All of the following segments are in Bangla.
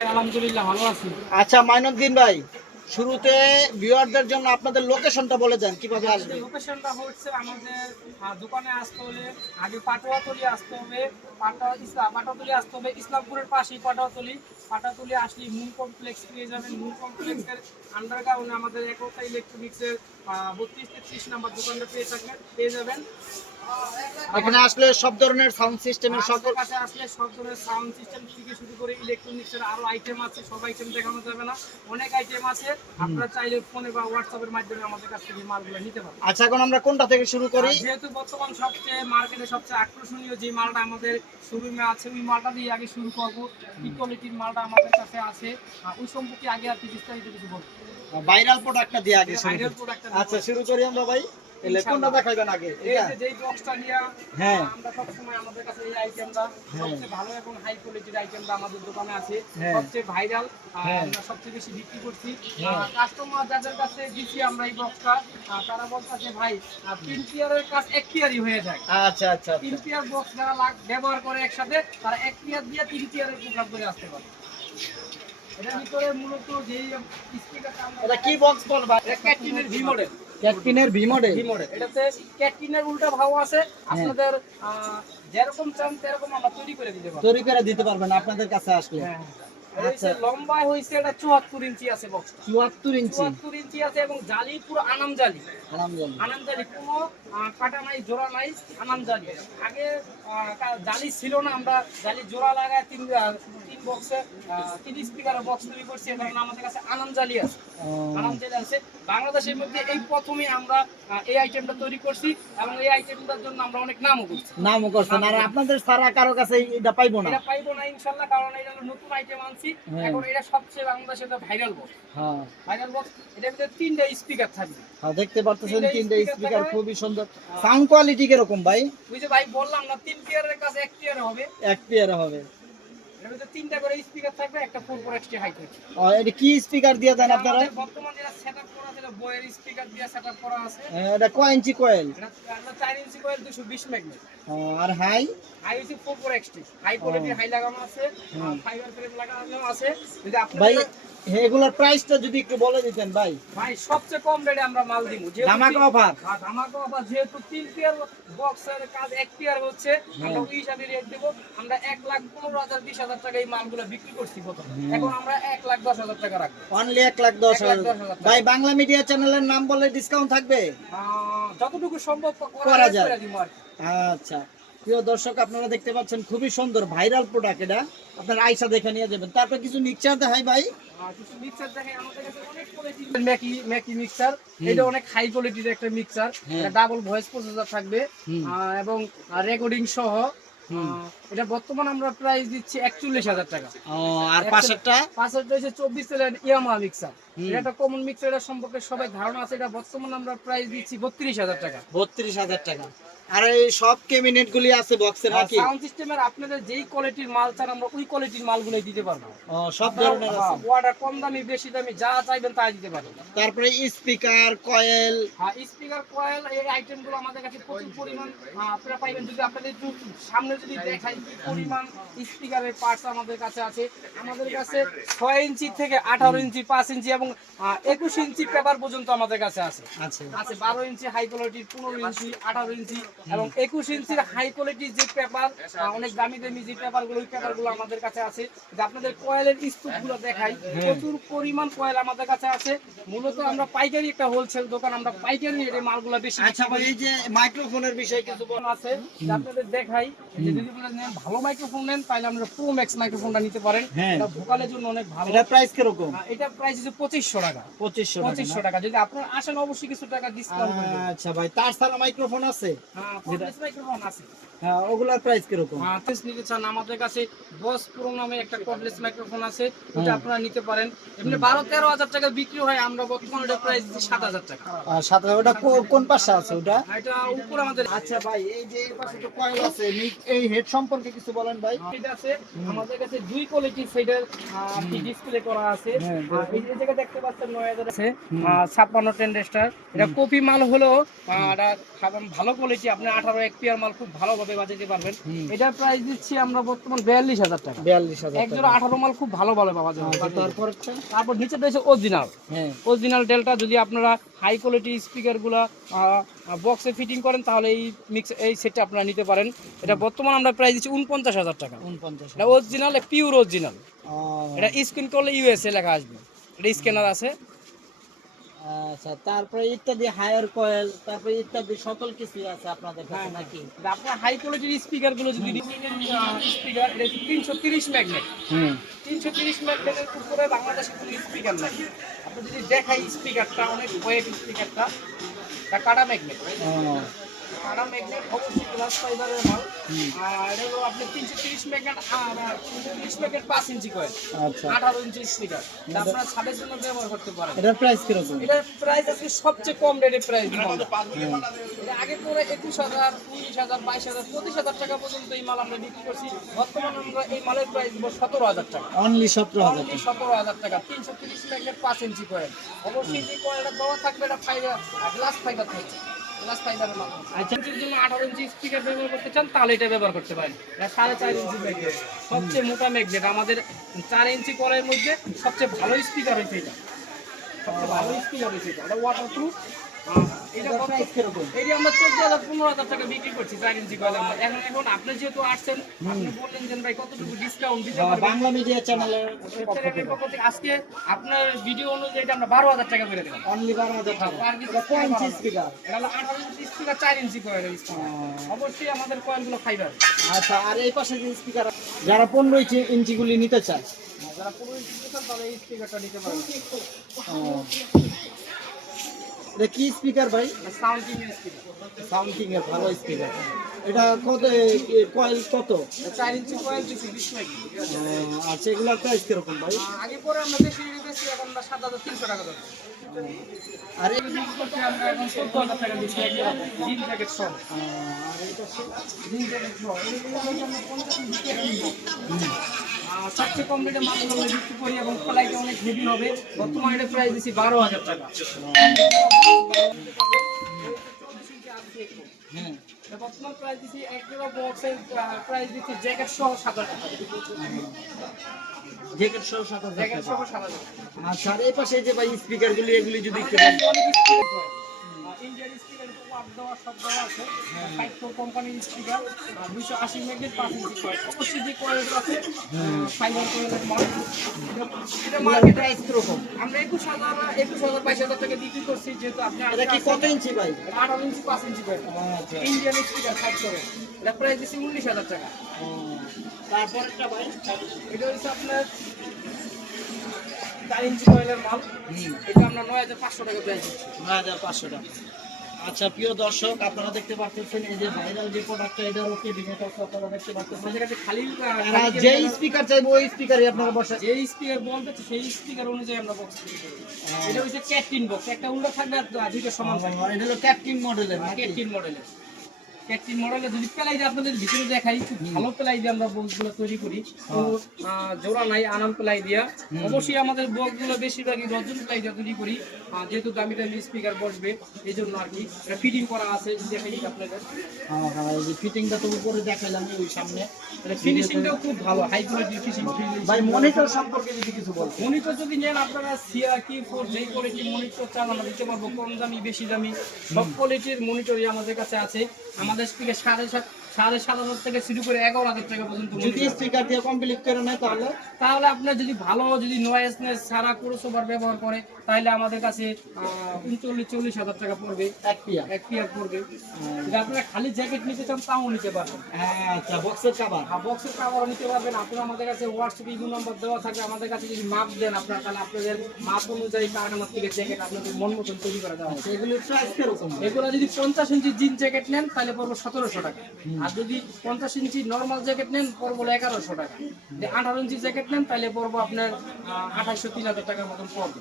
আলহামদুলিল্লাহ ভালো আছি। আচ্ছা মাইনুদ্দিন ভাই, শুরুতে ভিউয়ারদের জন্য আপনাদের লোকেশনটা বলে দেন, কিভাবে আসবে? লোকেশনটা হচ্ছে আমাদের দোকানে আসতে হলে আগে পাটোয়াতলি আসতে হবে। পাটোয়াতলি আসতে হবে, ইসলামপুরের পাশেই পাটোয়াতলি। পাটোয়াতলি আসলে মূল কমপ্লেক্স পেয়ে যাবেন। মূল কমপ্লেক্সের আন্ডারগ্রাউন্ডে আমাদের একতা ইলেকট্রনিক্সের 32-33 নাম্বার দোকানটা পেয়ে যাবেন। এখানে আসলে সব ধরনের সাউন্ড সিস্টেমের সকল কাছে আসলে সব ধরনের সাউন্ড সিস্টেম থেকে শুরু করে ইলেকট্রনিক্সের আরো আইটেম আছে। সব আইটেম দেখানো যাবে না, অনেক আইটেম আছে। আপনারা চাইলে ফোনে বা হোয়াটসঅ্যাপের মাধ্যমে আমাদের কাছ থেকে মালগুলো নিতে পারবেন। আচ্ছা, এখন আমরা কোনটা থেকে শুরু করি? যেহেতু বর্তমান সবচেয়ে মার্কেটে সবচেয়ে আকর্ষণীয় যে মালটা আমাদের শোরুমে আছে, ওই মালটা দিয়ে আগে শুরু করবো। কি কোয়ালিটির মালটা আমাদের কাছে আছে ওই সম্পর্কে আগে আর কি বিস্তারিত কিছু বলবো। ভাইরাল প্রোডাক্টটা দিয়ে আগে শুরু ভাইরাল করি। প্রোডাক্টটা আচ্ছা, শুরু করি আমরা ভাই। এলে কোনটা দেখাইবেন আগে? এই যে যেই বক্সটা নিয়ে হ্যাঁ, আমরা সব সময় আমাদের কাছে এই আইটেমটা সবচেয়ে ভালো এবং হাই কোয়ালিটির আইটেমটা আমাদের দোকানে আছে। হ্যাঁ। সবচেয়ে ভাইরাল, হ্যাঁ। আমরা সবচেয়ে বেশি বিক্রি করছি। হ্যাঁ। কাস্টমার যাদের কাছে দিচ্ছি আমরা এই বক্সটা, তারা বলতেছে ভাই 3 টিয়ারের কাজ 1 টিয়ারই হয়ে যায়। আচ্ছা আচ্ছা 3 টিয়ার বক্স যারা ব্যবহার করে একসাথে, তারা 1 টিয়ার দিয়ে 3 টিয়ারের প্রোগ্রাম করে আসতে পারে। এটার ভিতরে মূলত যেই স্পিকারটা আমরা, এটা কি বক্স বলবা? এটা ক্যাটরিনের ভি মডেল। ক্যাটকিনের ভি মডেল। এটাতে ক্যাটরিনের উল্টা ভাও আছে। আপনাদের যেরকম চান সেরকম আমরা তৈরি করে দিতে পারবো। তৈরি করে দিতে পারবেন আপনাদের কাছে আসলে। আচ্ছা, লম্বা হইছে এটা 74 ইঞ্চি আছে বক্স। 74 ইঞ্চি। 74 ইঞ্চি আছে এবং জালি পুরো আনাম জালি। আনাম জালি, কোনো কাটা নাই, জোড়া নাই, আনাম জালি। আগে জালি ছিল না, আমরা জালি জোড়া লাগায় তিন বক্সে 3 স্পিকারের বক্স তৈরি করছি। এবং আমাদের কাছে আনাম জালি আছে। আনাম জালি আছে বাংলাদেশের মধ্যে এই প্রথমে আমরা এই আইটেমটা তৈরি করছি এবং এই আইটেমটার জন্য আমরা অনেক নামও করছেন। আর আপনাদের সারা কারো কাছে এটা পাইবো না? এটা পাইবো না ইনশাআল্লাহ, কারণ এটা হলো নতুন আইটেম আনছি। এখন এটা সবচেয়ে বাংলাদেশে ভাইরাল বক্স। হ্যাঁ, ভাইরাল বক্স। এটার ভিতরে 3টা স্পিকার থাকবে। হ্যাঁ, দেখতে পাচ্ছেন 3টা স্পিকার, খুবই সুন্দর। সাউন্ড কোয়ালিটি কিরকম ভাই? ওই যে ভাই বললাম না, 3 টিয়ারের কাছে 1 টিয়ারে হবে। 1 টিয়ার হবে। এর ভিতরে 3টা করে স্পিকার থাকবে, একটা 4x হাই থাকবে। এটা কি স্পিকার দিয়ে দেন আপনারা? বর্তমানে যেটা সেটআপ করা আছে, এটা বয়ের স্পিকার দিয়ে সেটআপ করা আছে। এটা কয় ইঞ্চি কয়েল? এটা 4 ইঞ্চি কয়েল, 220 ম্যাগনেট। আর হাই? হাই হচ্ছে 4x হাই কোয়ালিটি, হাই লাগানো আছে, ফাইবার ফ্রেম লাগানো আছে। যদি আপনি ভাই এগুলোর প্রাইসটা যদি একটু বলে দিতেন ভাই। ভাই সবচেয়ে কম রেটে আমরা মাল দিব। ধামাকা অফার। ধামাকা অফার, যেহেতু 3 টিয়ার বক্সের কাজ 1 টিয়ার হচ্ছে, আমরা ওই হিসাবে রেট দেব। আমরা 1,15,000 20,000 টাকা এই মালগুলো বিক্রি করছি প্রথম। এখন আমরা 1,10,000 টাকা রাখবো। অনলি 1,10,000। ভাই বাংলা মিডিয়া চ্যানেলের নাম বলে ডিসকাউন্ট থাকবে? যতটুকু সম্ভব করা যায়। আচ্ছা, প্রিয় দর্শক, আপনারা দেখতে পাচ্ছেন খুবই সুন্দর ভাইরাল প্রোডাক্ট। এটা আপনারা আইসা দেখে নিয়ে যাবেন। তারপর কিছু মিক্সচার দেখাই ভাই। কিছু মিক্সার দেখেন আমাদের কাছে, অনেক কোয়ালিটির ম্যাকি মিক্সার। এটা অনেক হাই কোয়ালিটির একটা মিক্সার। এটা ডাবল ভয়েস প্রসেসর থাকবে এবং রেকর্ডিং সহ। এটা বর্তমান আমরা প্রাইস দিচ্ছি 41,000 টাকা। আর পাশেরটা হচ্ছে 24 এর ইয়ামাহা মিক্সার। এটা একটা কমন মিক্সার, এটা সম্পর্কে সবাই ধারণা আছে। এটা বর্তমান আমরা প্রাইস দিচ্ছি 32,000 টাকা। 32,000 টাকা। আর এই সব ক্যাবিনেট গুলি আছে বক্সের নাকি? সাউন্ড সিস্টেমের আপনাদের যেই কোয়ালিটির মাল চান, আমরা ওই কোয়ালিটির মালগুলোই দিতে পারবো। সব ধরনের আছে। ওয়াটার কম দামি বেশি দামি যা চাইবেন তাই দিতে পারবো। তারপরে স্পিকার, কয়েল। স্পিকার, কয়েল, এই আইটেমগুলো আমাদের কাছে প্রচুর পরিমাণ আপনারা পাইবেন। যদি আপনাদের একটু সামনে যদি দেখাই কি পরিমাণ স্পিকারের পার্টস আমাদের কাছে আছে। আমাদের কাছে 6 ইঞ্চি থেকে 18 ইঞ্চি, 5 ইঞ্চি এবং 21 ইঞ্চি পেপার পর্যন্ত আমাদের কাছে আছে। 12 ইঞ্চি হাই কোয়ালিটির, 15 ইঞ্চি, 18 ইঞ্চি এবং 21 ইঞ্চির হাই কোয়ালিটির যে পেপার, অনেক দামি দামি যে পেপারগুলো, ওই পেপারগুলো আমাদের কাছে আছে। আপনাদের কয়েলের স্তূপগুলো দেখাই, প্রচুর পরিমাণ কয়েল আমাদের কাছে আছে। মূলত আমরা পাইকারি একটা হোলসেল দোকান, আমরা পাইকারি রেটে মালগুলো বেশি। আচ্ছা ভাই, এই যে মাইক্রোফোনের বিষয়ে কিছু বলা আছে, আপনাদের দেখাই। যদি আপনারা নেন ভালো মাইক্রোফোন নেন, তাহলে আমরা প্রো ম্যাক্স মাইক্রোফোনটা নিতে পারেন। এটা ভোকালের জন্য অনেক ভালো। এটা প্রাইস কিরকম? এটা প্রাইস হচ্ছে 2500 টাকা। 2500 টাকা। যদি আপনারা আসেন অবশ্যই কিছু টাকা ডিসকাউন্ট করব। আচ্ছা ভাই, তার ছাড়া মাইক্রোফোন আছে? মাইক্রোফোন আছে। ওগুলার প্রাইস কিরকম? নিতে চান, আমাদের কাছে বস প্রো নামে একটা কর্ডলেস মাইক্রোফোন আছে, ওটা আপনারা নিতে পারেন। এমনি 12-13 হাজার টাকা বিক্রি হয়, আমরা বর্তমানে ওটা প্রাইস 7,000 টাকা। 7,000। ওটা কোন পাশে আছে ওটা? এটা উপর আমাদের। আচ্ছা ভাই, এই যে এই পাশে তো কয়েল আছে, এই হেড সম্পর্কে কিছু বলেন ভাই। এটা আছে আমাদের কাছে 2 কোয়ালিটি সেটার ডিসপ্লে করা আছে। এই যে জায়গা দেখতে পাচ্ছেন 9,000 আছে 56 টেন্ডেস্টার। এটা কপি মাল হলো এটা ভালো কোয়ালিটি। আপনি 18 এফপিআর মাল খুব ভালোভাবে বাজাতে পারবেন। হুম। এটার প্রাইস দিচ্ছি আমরা বর্তমান 42,000 টাকা। 42,000 এক জোড়া 18 মাল খুব ভালোভাবে পাওয়া যাবে। তারপর নিচে রয়েছে অরিজিনাল। হ্যাঁ অরিজিনাল ডেল্টা, যদি আপনারা হাই কোয়ালিটি স্পিকারগুলো বক্সে ফিটিং করেন তাহলে এই সেটটা আপনারা নিতে পারেন। এটা বর্তমান আমরা প্রাইস দিচ্ছি 49,000 টাকা। 49। এটা অরিজিনাল, পিওর অরিজিনাল। এটা স্ক্রিন করলে ইউএসএ লেখা আসবে, এটা স্ক্যানার আছে। আচ্ছা, তারপরে ইত্যাদি হায়ার কয়েল, তারপরে ইত্যাদি সকল কিছু আছে আপনাদের কাছে হ্যাঁ, নাকি? আপনার হাই কোয়ালিটির স্পিকারগুলো যদি স্পিকার, এটা 330 ম্যাগনেট। হুম 330 ম্যাগনেটের উপরে বাংলাদেশে কোনো স্পিকার নাই। আপনি যদি দেখাই স্পিকারটা, অনেক ওয়েট স্পিকারটা, এটা কাটা ম্যাগনেট। কাটা ম্যাগনেট অবশ্যই গ্লাস ফাইবারের মাল। আর এটা হলো আপনি 330 ম্যাগনেট, 330 ম্যাগনেট 5 ইঞ্চি কয়েল, আচ্ছা, 18 ইঞ্চি স্পিকার। আপনারা ছাদের জন্য ব্যবহার করতে পারেন। এটার প্রাইস কিরকম? এটার প্রাইস আছে সবচেয়ে কম রেটের প্রাইস দিব আমরা। এটা আগে করে 21,000, 19,000, 22,000, 25,000 টাকা পর্যন্ত এই মাল আমরা বিক্রি করছি। বর্তমানে আমরা এই মালের প্রাইস দিব 17,000 টাকা। অনলি 17,000 অনলি 17,000 টাকা। 330 ম্যাগনেট 5 ইঞ্চি কয়েল। অবশ্যই যে কয়েলটা দেওয়া থাকবে এটা ফাইবার, গ্লাস ফাইবার থাকবে, গ্লাস ফাইবারের মাল। আচ্ছা। এর জন্য 18 ইঞ্চি স্পিকার ব্যবহার করতে চান তাহলে এটা ব্যবহার করতে পারেন। এটা 4.5 ইঞ্চি ম্যাগনেট, সবচেয়ে মোটা ম্যাগনেট আমাদের। 4 ইঞ্চি কয়েলের মধ্যে সবচেয়ে ভালো স্পিকার হয়েছে এটা, সবচেয়ে ভালো স্পিকার হয়েছে এটা। এটা ওয়াটারপ্রুফ। এটা প্রাইস কিরকম? এটা আমরা 14,000, 15,000 টাকা বিক্রি করছি 4 ইঞ্চি কয়েলের মধ্যে। এখন আপনি যেহেতু আসছেন, আপনি বললেন যে ভাই কতটুকু ডিসকাউন্ট দিতে পারবেন। বাংলা মিডিয়া চ্যানেলের চ্যানেলের পক্ষ থেকে আজকে আপনার ভিডিও অনুযায়ী এটা আমরা 12,000 টাকা করে দেব। অনলি 12,000 টাকা। পার পিস এটা কোন ইঞ্চি স্পিকার? এটা হলো 18 ইঞ্চি স্পিকার, 4 ইঞ্চি কয়েলের স্পিকার। অবশ্যই আমাদের কয়েলগুলো ফাইবার। আচ্ছা, আর এই পাশে যে স্পিকার, যারা 15 ইঞ্চি গুলি নিতে চায়, যারা 15 ইঞ্চি চান তারা এই স্পিকারটা নিতে পারেন। এটা কি স্পিকার ভাই? Sound king speaker, sound king এর ভালো স্পিকার। এটা কত কয়েল কত? 4 ইঞ্চি কয়েল 220 টাকা। আচ্ছা, এগুলোর প্রাইস কিরকম ভাই? আগে পরে আমরা বেশি বেশি, এখন আমরা 7,300 টাকা দেব। আর এই বিক্রি করতে আমরা এখন 14,000 টাকা দিচ্ছি একটা জিন জ্যাকেট সহ। আর এটা জিন জ্যাকেট সহ এগুলো আমরা 50 ইঞ্চি করে কিনবো। সবচেয়ে কম রেটে মালগুলো আমরা বিক্রি করি এবং কোয়ালিটি অনেক হেভি হবে। বর্তমানে এটা প্রাইস দিচ্ছি 12,000 টাকা। হ্যাঁ, এটা বর্তমান প্রাইস দিচ্ছি এক জোড়া বক্সের প্রাইস দিচ্ছি জ্যাকেট সহ 7,000 টাকা। জ্যাকেট সহ 7,000 জ্যাকেট টাকা। সহ 7,000 টাকা। আচ্ছা, আর এই পাশে যে ভাই স্পিকার গুলি, এগুলি যদি একটু বলেন। ইন্ডিয়ান স্পিকার আপ দেওয়া সব দেওয়া আছে। 5 কোম্পানির স্পিকার, 280 ম্যাগনেট 5 ইঞ্চি কয়েল। অবশ্যই যে কয়েলটা আছে ফাইবার কয়েলের মাল। এটা মার্কেট প্রাইস কিরকম? আমরা 21,000, 22,000 টাকা বিক্রি করছি। যেহেতু আপনি এটা কি কত ইঞ্চি ভাই? 18 ইঞ্চি 5 ইঞ্চি কয়েল আচ্ছা, ইন্ডিয়ান স্পিকার 5 করে। এটা প্রাইস দিচ্ছি 19,000 টাকা। তারপর একটা ভাই, এটা হচ্ছে আপনার 4 ইঞ্চি কয়েলের মাল। এটা আমরা 9,500 টাকা প্রাইস দিচ্ছি। 9,500 টাকা। আচ্ছা, প্রিয় দর্শক, আপনারা দেখতে পাচ্ছেন এই যে ভাইরাল যে প্রোডাক্টটা, এটারও কি বিঘ্নতা আপনারা দেখতে পাচ্ছেন। আমাদের কাছে খালি যে স্পিকার চাইবো ওই স্পিকারই আপনারা বসে। যে স্পিকার বলতে সেই স্পিকার অনুযায়ী আমরা বক্স তৈরি করি। এটা হচ্ছে ক্যাটকিন বক্স, একটা উল্টো থাকবে আর দুটো সমান থাকবে। এটা হলো ক্যাপটিন মডেলের। ক্যাটকিন মডেলের, ক্যাটকিন মডেলের যদি প্লাই দিয়ে আপনাদের ভিতরে দেখাই, খুব ভালো প্লাই দিয়ে আমরা বক্সগুলো তৈরি করি। তো জোড়া নাই, আনাম প্লাই দিয়া। অবশ্যই আমাদের বক্সগুলো বেশিরভাগই রজন প্লাই দিয়ে তৈরি করি। যেহেতু দামি দামি স্পিকার বসবে এই জন্য আর কি। এটা ফিটিং করা আছে, দেখাই আপনাদের। এই যে ফিটিংটা তো উপরে দেখাইলাম ওই সামনে। ফিনিশিংটাও খুব ভালো, হাই কোয়ালিটি ফিনিশিং। ভাই মনিটর সম্পর্কে যদি কিছু বলেন। মনিটর যদি নেন আপনারা সিআরকি ফোর যেই কোয়ালিটির মনিটর চান আমরা দিতে পারবো, কম দামি বেশি দামি সব কোয়ালিটির মনিটরই আমাদের কাছে আছে। আমাদের স্পিকার 7,500 থেকে শুরু করে 11,000 টাকা পর্যন্ত। যদি স্পিকার দিয়ে কমপ্লিট করে নেয় তাহলে আপনার যদি ভালো, যদি নয়েজনেস ছাড়া ক্রসওভার ব্যবহার করে তাহলে আমাদের কাছে 39-40,000 টাকা পড়বে, এক পিয়ার পড়বে। যদি আপনারা খালি জ্যাকেট নিতে চান তাও নিতে পারবেন। আচ্ছা, বক্সের কভার, বক্সের কাভারও নিতে পারবেন। আপনারা আমাদের কাছে হোয়াটসঅ্যাপে ইমো নাম্বার দেওয়া থাকবে। আমাদের কাছে যদি মাপ দেন আপনারা, তাহলে আপনাদের মাপ অনুযায়ী কারখানার থেকে জ্যাকেট আপনাদের মন মতন তৈরি করা দেওয়া হবে। এগুলোর প্রাইস কিরকম? এগুলো যদি 50 ইঞ্চি জিন জ্যাকেট নেন তাহলে পড়বে 1,700 টাকা। আর যদি 50 ইঞ্চি নরমাল জ্যাকেট নেন পড়বো 1100 টাকা, যদি 18 ইঞ্চি জ্যাকেট নেন তাহলে পড়বো আপনার 2800-3000 টাকার মতন পড়বে।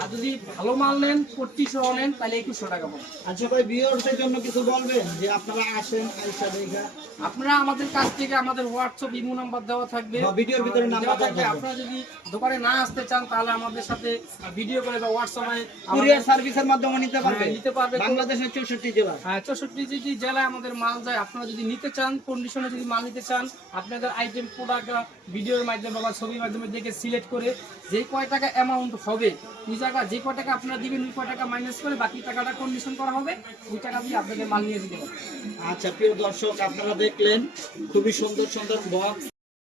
আর যদি ভালো মাল নেন 40 সহ নেন তাহলে 2100 টাকা পড়বে। আচ্ছা ভাই, ভিউয়ারদের জন্য কিছু বলবেন যে আপনারা আসেন আইসা দেখা? আপনারা আমাদের কাছ থেকে আমাদের হোয়াটসঅ্যাপ ইমো নাম্বার দেওয়া থাকবে, ভিডিওর ভিতরে নাম্বার দেওয়া দেওয়া থাকবে। থাকবে। আপনারা যদি দোকানে না আসতে চান তাহলে আমাদের সাথে ভিডিও করে বা হোয়াটসঅ্যাপে কুরিয়ার সার্ভিসের মাধ্যমে নিতে পারবে? নিতে পারবে। বাংলাদেশের 64 জেলা। 64 জেলায় আমাদের মাল যায়। আপনারা যদি নিতে চান, কন্ডিশনে যদি মাল নিতে চান, আপনাদের আইটেম প্রোডাক্ট ভিডিওর মাধ্যমে বা ছবির মাধ্যমে দেখে সিলেক্ট করে যে কয় টাকা অ্যামাউন্ট হবে ওই জায়গা, যে কয় টাকা আপনারা দিবেন ওই কয় টাকা মাইনাস করে বাকি টাকাটা কন্ডিশন করা হবে, ওই টাকা দিয়ে আপনাদের মাল নিয়ে দিতে পারবেন। আচ্ছা প্রিয় দর্শক, আপনারা দেখলেন খুবই সুন্দর সুন্দর বক্স